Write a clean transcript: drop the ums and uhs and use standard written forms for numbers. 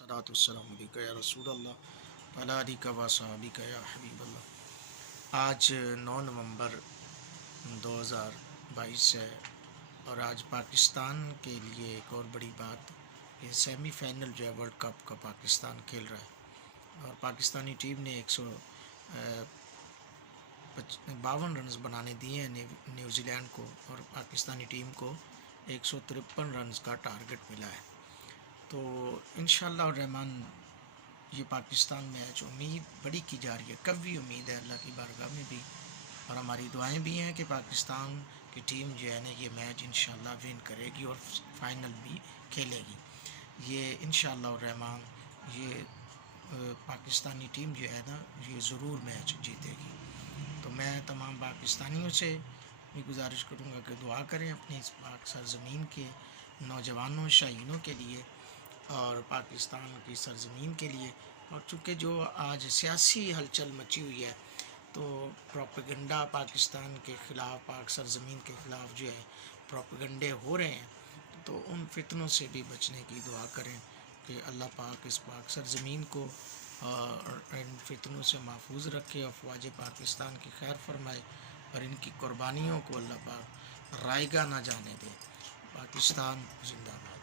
صلاۃ والسلام علیکہ یا رسول اللہ وعلی آلک و صحابک یا حبیب اللہ۔ آج 9 نومبر 2022 ہے اور آج پاکستان کے لیے ایک اور بڑی بات، یہ سیمی فائنل جو ہے ورلڈ کپ کا پاکستان کھیل رہا ہے اور پاکستانی ٹیم نے 152 رنز بنانے دیے ہیں نیوزی لینڈ کو، اور پاکستانی ٹیم کو 153 رنز کا ٹارگٹ ملا ہے۔ تو انشاءاللہ الرحمن یہ پاکستان میچ امید بڑی کی جا رہی ہے، قوی امید ہے اللہ کی بارگاہ میں بھی، اور ہماری دعائیں بھی ہیں کہ پاکستان کی ٹیم جو ہے نا یہ میچ انشاءاللہ ون کرے گی اور فائنل بھی کھیلے گی۔ یہ انشاءاللہ الرحمن یہ پاکستانی ٹیم جو ہے نا یہ ضرور میچ جیتے گی۔ تو میں تمام پاکستانیوں سے بھی گزارش کروں گا کہ دعا کریں اپنی اس پاک سرزمین کے نوجوانوں شہینوں کے لیے اور پاکستان کی سرزمین کے لیے۔ اور چونکہ جو آج سیاسی ہلچل مچی ہوئی ہے تو پروپیگنڈا پاکستان کے خلاف، پاک سرزمین کے خلاف جو ہے پروپیگنڈے ہو رہے ہیں، تو ان فتنوں سے بھی بچنے کی دعا کریں کہ اللہ پاک اس پاک سرزمین کو ان فتنوں سے محفوظ رکھے، افواج پاکستان کی خیر فرمائے اور ان کی قربانیوں کو اللہ پاک رائیگاں نہ جانے دے۔ پاکستان زندہ باد۔